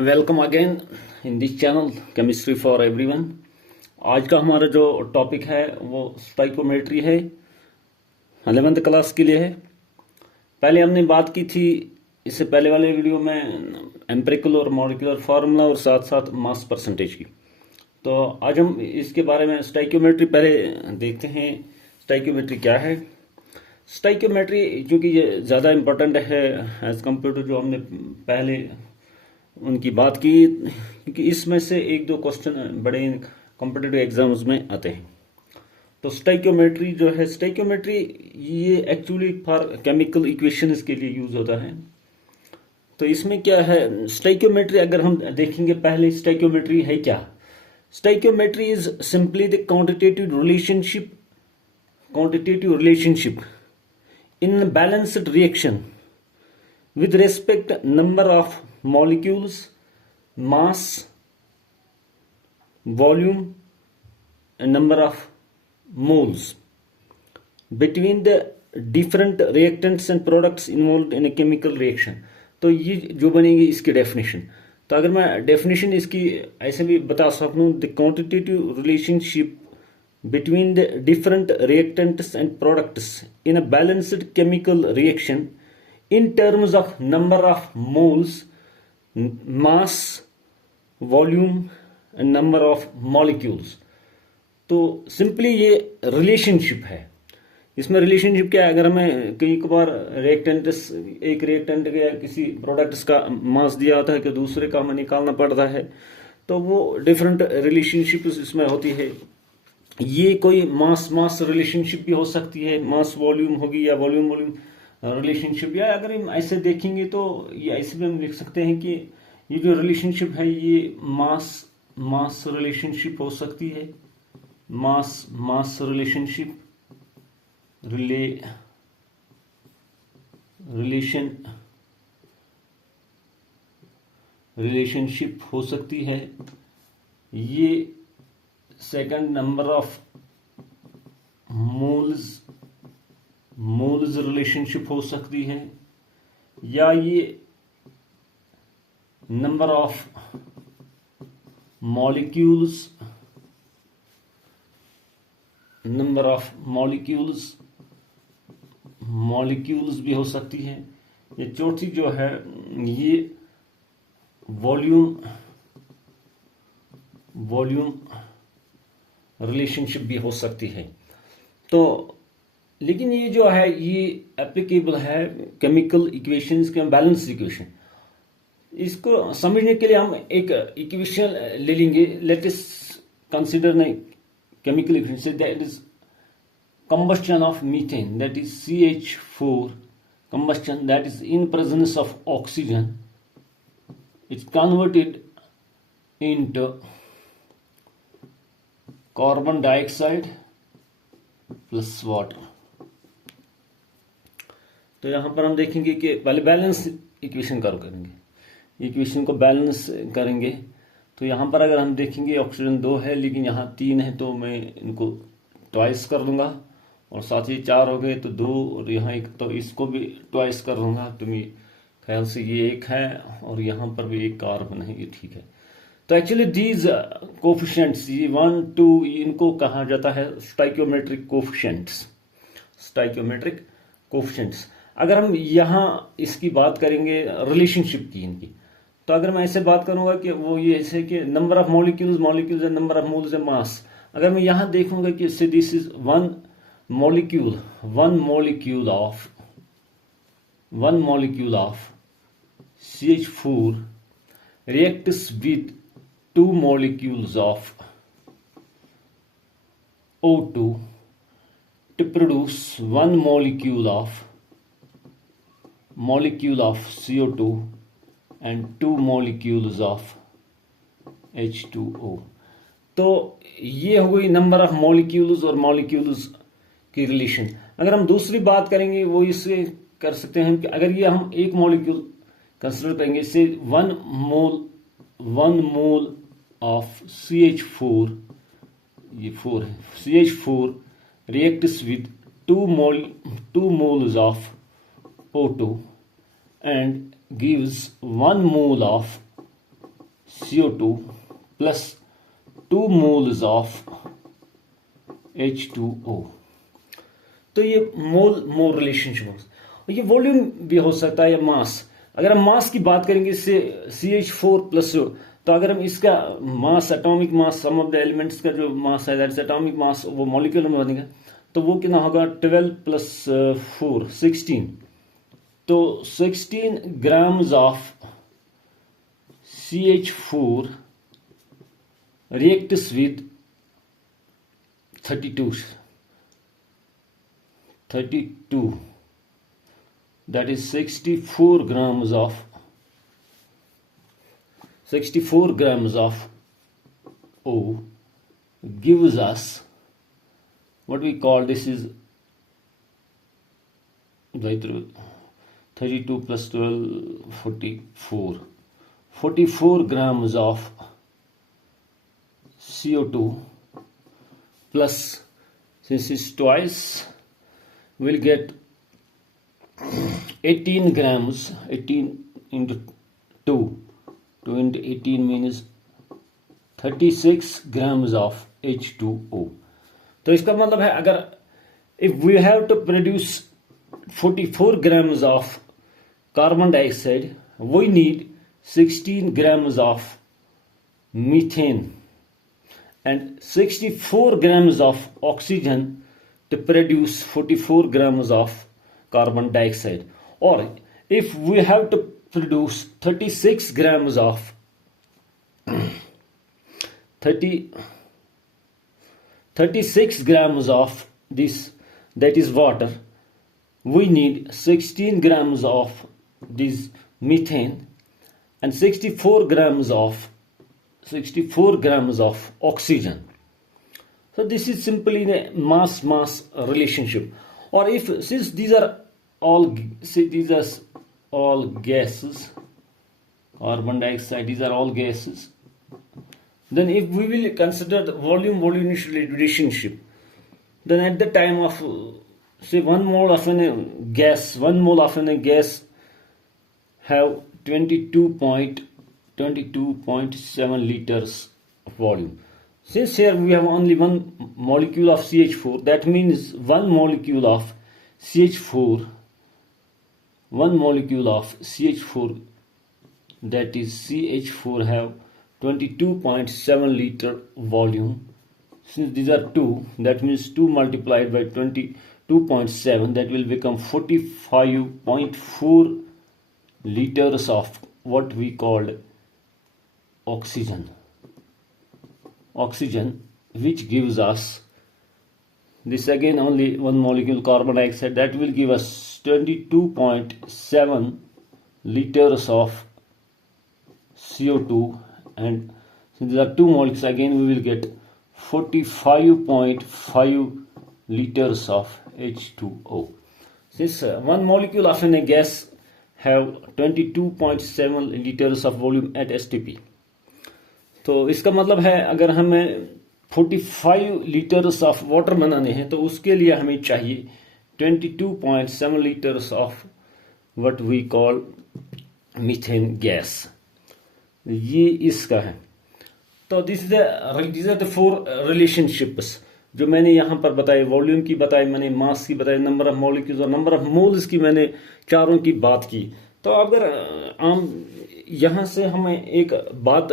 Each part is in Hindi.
Welcome again in this channel chemistry for everyone. आज का हमारा जो टॉपिक है वो स्टोइकोमेट्री है, 11th क्लास के लिए है। पहले हमने बात की थी इससे पहले वाले वीडियो में एम्पिरिकल और मॉलिक्यूलर फार्मूला और साथ साथ मास परसेंटेज की। तो आज हम इसके बारे में स्टोइकोमेट्री पहले देखते हैं। स्टोइकोमेट्री क्या है? स्टोइकोमेट्री क्योंकि ये ज़्यादा इम्पोर्टेंट है एज कम्पेयर टू जो हमने पहले उनकी बात की, क्योंकि इसमें से एक दो क्वेश्चन बड़े कॉम्पिटिटिव एग्जाम्स में आते हैं। तो स्टोइकोमेट्री जो है, स्टोइकोमेट्री ये एक्चुअली फॉर केमिकल इक्वेशंस के लिए यूज होता है। तो इसमें क्या है स्टोइकोमेट्री, अगर हम देखेंगे पहले स्टोइकोमेट्री है क्या? Stoichiometry is simply the quantitative relationship in balanced reaction with respect number of molecules, mass, volume and number of moles between the different reactants and products involved in a chemical reaction। तो ये जो बनेगी इसकी डेफिनेशन। तो अगर मैं डेफिनेशन इसकी ऐसे भी बता सकूं, the quantitative relationship between the different reactants and products in a balanced chemical reaction in terms of number of moles, mass, volume and number of molecules। तो सिंपली ये रिलेशनशिप है। इसमें रिलेशनशिप क्या है? अगर हमें कई बार एक रिएक्टेंट या किसी प्रोडक्ट्स का मास दिया होता है कि दूसरे का हमें निकालना पड़ता है, तो वो डिफरेंट रिलेशनशिप इसमें होती है। ये कोई मास रिलेशनशिप भी हो सकती है, मास वॉल्यूम होगी या वॉल्यूम रिलेशनशिप। या अगर हम ऐसे देखेंगे तो ये ऐसे भी हम लिख सकते हैं कि ये जो रिलेशनशिप है ये मास रिलेशनशिप हो सकती है। मास रिलेशनशिप हो सकती है। ये second number of moles relationship हो सकती है, या ये नंबर ऑफ मॉलिक्यूल्स भी हो सकती है। ये चौथी जो है ये वॉल्यूम रिलेशनशिप भी हो सकती है। तो लेकिन ये जो है ये एप्लीकेबल है केमिकल इक्वेशंस के, बैलेंस इक्वेशन। इसको समझने के लिए हम एक इक्वेशन ले लेंगे। लेट अस कंसीडर न chemical equation, that is combustion of methane, that is CH4 combustion, that is in presence of oxygen, it's converted into carbon dioxide plus water। तो यहां पर हम देखेंगे कि पहले बैलेंस इक्वेशन करेंगे, इक्वेशन को बैलेंस करेंगे। तो यहां पर अगर हम देखेंगे ऑक्सीजन 2 है लेकिन यहां 3 है, तो मैं इनको ट्वाइस कर दूंगा और साथ ही 4 हो गए तो 2 और यहाँ 1, तो इसको भी ट्वाइस कर दूंगा। तो मेरे ख्याल से ये 1 है और यहाँ पर भी 1 कार्बन है, ये ठीक है। तो एक्चुअली दीज कोफिशिएंट्स, ये 1 2 इनको कहा जाता है स्टोइकोमेट्रिक कोफिशिएंट्स। अगर हम यहाँ इसकी बात करेंगे रिलेशनशिप की इनकी, तो अगर मैं ऐसे बात करूंगा कि वो ये ऐसे कि number of molecules and number of moles and mass, अगर मैं यहाँ देखूंगा कि this is one molecule of CH4 reacts with 2 molecules of O2 to produce 1 molecule of CO2 and 2 molecules of H2O। तो ये हो गई नंबर ऑफ मॉलिक्यूल्स की रिलेशन। अगर हम दूसरी बात करेंगे वो इससे कर सकते हैं कि अगर ये हम एक मॉलिक्यूल कंसिडर करेंगे, इससे 1 मोल ऑफ CH4, ये 4 है, CH4 reacts with 2 moles of O2 and gives 1 mole of CO2 plus 2 moles of H2O। तो ये मोल मोल रिलेशनशिप, ये वॉल्यूम भी हो सकता है या मास। अगर हम मास की बात करेंगे इससे CH4 प्लस, तो अगर हम इसका mass, atomic mass, sum of the elements का जो मास है दैट्स एटॉमिक मास, वो मॉलिक्यूल में बनेगा, तो वो कितना होगा 12 प्लस 4 16। तो 16 grams of CH4 reacts with 32, that is 64 grams of O gives us what we call, this is 32 plus 12 44 grams of CO2 plus, since it's twice, we'll get 18 grams, 18 into 2 into 18 means 36 grams of H2O। तो इसका मतलब है, अगर if we have to produce 44 grams of carbon dioxide, we need 16 grams of methane and 64 grams of oxygen to produce 44 grams of carbon dioxide. Or if we have to produce 36 grams of 36 grams of this, that is water, we need 16 grams of this methane and 64 grams of oxygen. So this is simply a mass relationship. Or if, since these are all gases, carbon dioxide, these are all gases, then if we will consider the volume relationship, then at the time of say 1 mole of a gas have 22.7 liters of volume. Since here we have only one molecule of CH4, that means one molecule of CH4, that is CH4 have 22.7 liter volume. Since these are 2, that means 2 multiplied by 22.7, that will become 45.4 liters of what we called oxygen, which gives us this, again only one molecule carbon dioxide, that will give us 22.7 liters of CO2, and since there are 2 molecules, again we will get 45.5 liters of H2O. Since one molecule of a gas have 22.7 liters of volume at STP, तो इसका मतलब है अगर हमें 45 लीटर्स ऑफ वाटर बनाने हैं तो उसके लिए हमें चाहिए 22.7 liters of what we call methane gas. ये इसका है. तो these are the 4 relationships जो मैंने यहाँ पर बताए. वॉल्यूम की बताई मैंने, मास की बताई, नंबर ऑफ मॉलिक्यूल्स और नंबर ऑफ मोल्स की मैंने चारों की बात की. तो अगर हम यहाँ से हमें एक बात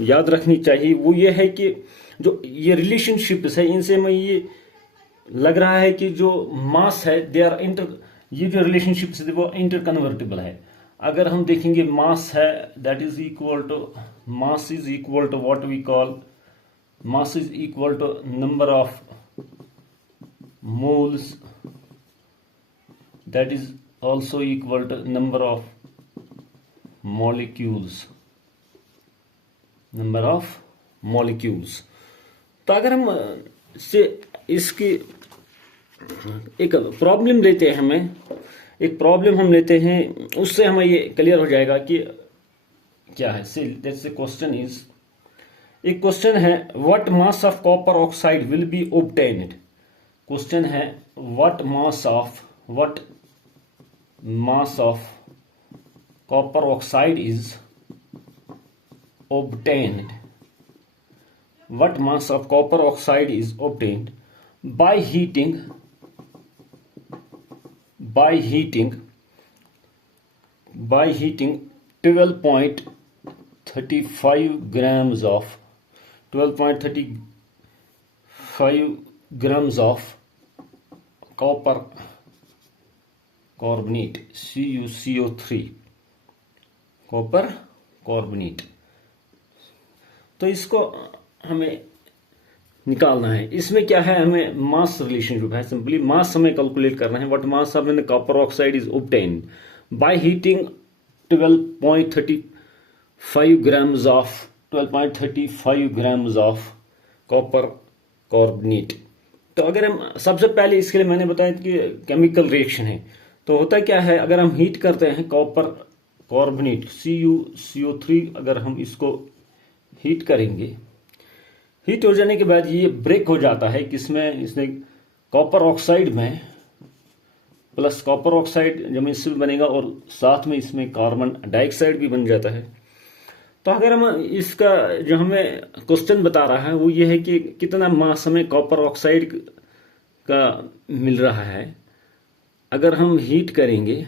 याद रखनी चाहिए, वो ये है कि जो ये रिलेशनशिप्स है इनसे हमें ये लग रहा है कि जो मास है दे आर ये जो रिलेशनशिप्स है वो इंटर कन्वर्टेबल है. अगर हम देखेंगे मास है that is equal to mass is equal to what we call mass is equal to number of moles, that is also equal to number of molecules. तो अगर हम से इसकी एक प्रॉब्लम लेते हैं, हमें एक प्रॉब्लम हम लेते हैं, उससे हमें ये क्लियर हो जाएगा कि क्या है. दैट्स द क्वेश्चन इज, एक क्वेश्चन है what mass of copper oxide will be obtained. Question है what mass of copper oxide is obtained? What mass of copper oxide is obtained by heating 12.35 grams of 12.35 grams of copper carbonate, CuCO3, copper carbonate. तो इसको हमें निकालना है। इसमें क्या है, हमें मास रिलेशनशिप है, सिंपली मास हमें कैलकुलेट करना है। What mass of an copper oxide is obtained by heating 12.35 grams of copper carbonate. तो अगर हम सबसे पहले इसके लिए मैंने बताया कि केमिकल रिएक्शन है, तो होता क्या है, अगर हम हीट करते हैं कॉपर कार्बोनेट CuCO3, अगर हम इसको हीट करेंगे, हीट हो जाने के बाद ये ब्रेक हो जाता है किसमें, इसमें कॉपर ऑक्साइड में, प्लस कॉपर ऑक्साइड जब इससे बनेगा और साथ में इसमें कार्बन डाइऑक्साइड भी बन जाता है। तो अगर हम इसका जो हमें क्वेश्चन बता रहा है वो ये है कि कितना मास हमें कॉपर ऑक्साइड का मिल रहा है अगर हम हीट करेंगे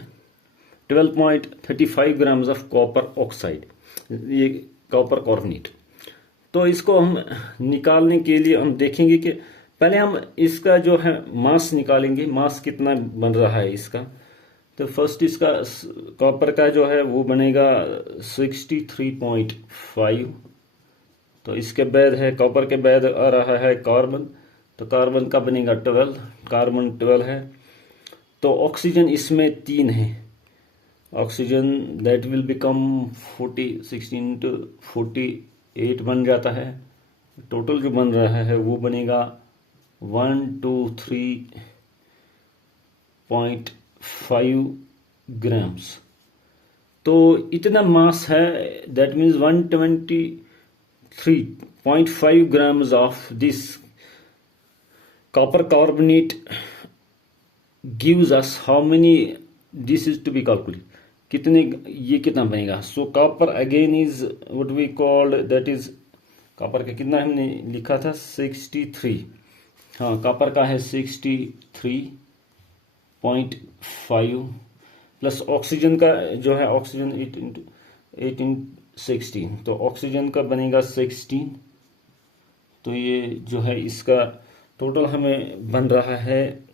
12.35 grams ऑफ कॉपर ऑक्साइड, ये कॉपर कार्बोनेट। तो इसको हम निकालने के लिए हम देखेंगे कि पहले हम इसका जो है मास निकालेंगे, मास कितना बन रहा है इसका। तो फर्स्ट इसका कॉपर का जो है वो बनेगा 63.5। तो इसके बाद है कॉपर के बाद आ रहा है कार्बन, तो कार्बन का बनेगा 12, कार्बन 12 है। तो ऑक्सीजन इसमें 3 है, oxygen that will become 16 to 48 बन जाता है। टोटल जो बन रहा है वो बनेगा 123.5 grams। तो इतना मास है, that means 123.5 grams of this copper carbonate gives us how many, this is to be calculated, कितने, ये कितना बनेगा। So copper again is what we called, that is copper का कितना हमने लिखा था 63, हाँ कॉपर का है 63.5 प्लस ऑक्सीजन का जो है, ऑक्सीजन 8 × 16, तो ऑक्सीजन का बनेगा 16। तो ये जो है इसका टोटल हमें बन रहा है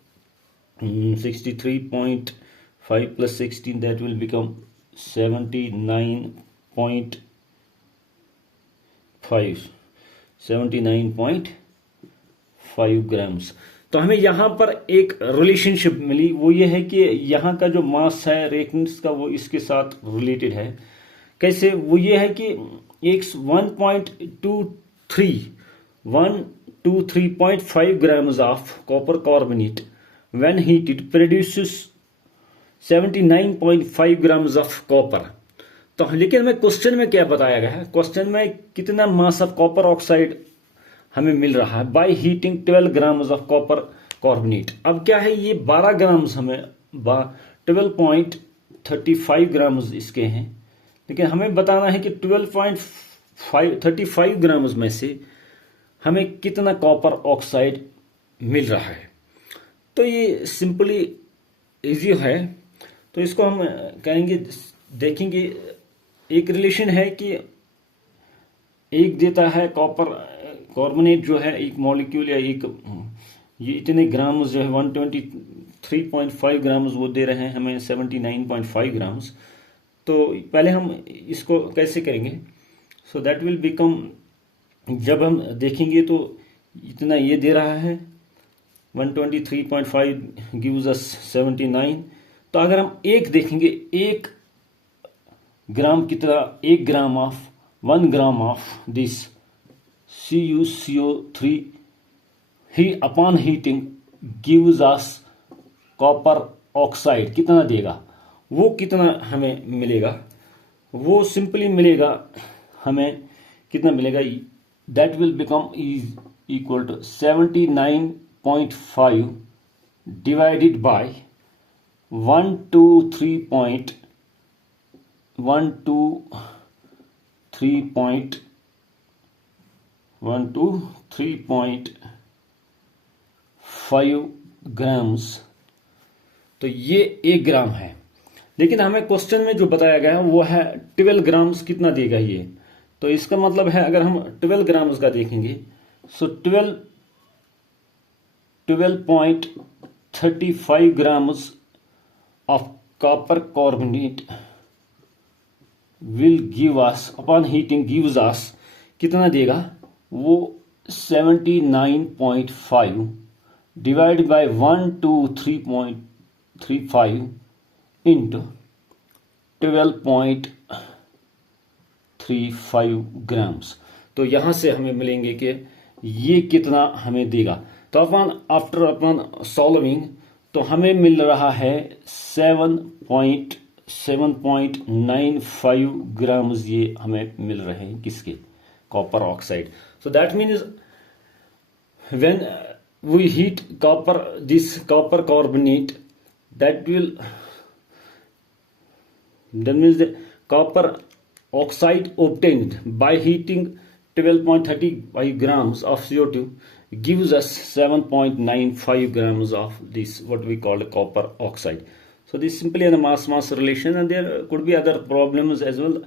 63.5 plus 16, that will become 79.5 grams। तो हमें यहाँ पर एक रिलेशनशिप मिली, वो ये है कि यहाँ का जो मास है रिएक्टेंट्स का वो इसके साथ रिलेटेड है। कैसे, वो ये है कि एक 123.5 grams of copper carbonate when heated produces 79.5 grams of copper. तो लेकिन हमें क्वेश्चन में क्या बताया गया है, क्वेश्चन में कितना मास ऑफ कॉपर ऑक्साइड हमें मिल रहा है by heating 12 grams of copper carbonate. अब क्या है, ये 12 grams हमें 12.35 grams इसके हैं, लेकिन हमें बताना है कि 12.35 grams में से हमें कितना कॉपर ऑक्साइड मिल रहा है। तो ये सिंपली इजी है। तो इसको हम कहेंगे, देखेंगे एक रिलेशन है कि एक देता है कॉपर कार्बोनेट जो है एक मॉलिक्यूल या एक, ये इतने ग्राम्स जो है 123.5 ग्राम्स वो दे रहे हैं हमें 79.5 ग्राम्स। तो पहले हम इसको कैसे करेंगे, सो दैट विल बिकम, जब हम देखेंगे तो इतना ये दे रहा है 123.5 gives us 79। तो अगर हम एक देखेंगे, 1 ग्राम कितना, 1 gram of 1 gram of this CuCO3 he upon heating gives us copper oxide कितना देगा, वो कितना हमें मिलेगा, वो सिंपली मिलेगा हमें कितना मिलेगा, that will become is equal to 79.5 divided by 123.5 3.1 to 3.5 grams. तो ये 1 ग्राम है, लेकिन हमें क्वेश्चन में जो बताया गया है वो है 12 ग्राम्स कितना देगा ये। तो इसका मतलब है अगर हम 12 ग्राम्स का देखेंगे, सो 12.35 grams of copper carbonate will give us, upon heating gives us कितना देगा, वो 79.5 divided by 1 to 3.35 into 12.35 grams। तो यहां से हमें मिलेंगे कि ये कितना हमें देगा। तो अपन सॉल्विंग तो हमें मिल रहा है 7.95 ग्राम्स ये हमें मिल रहे हैं किसके, copper oxide. So that means when we heat this copper carbonate, that means the copper oxide obtained by heating 12.35 grams of CO2 gives us 7.95 grams of this what we call copper oxide. So this is simply a mass relation, and there could be other problems as well.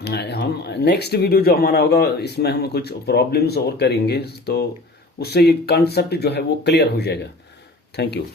हम नेक्स्ट वीडियो जो हमारा होगा इसमें हम कुछ प्रॉब्लम्स और करेंगे, तो उससे ये कॉन्सेप्ट जो है वो क्लियर हो जाएगा। Thank you.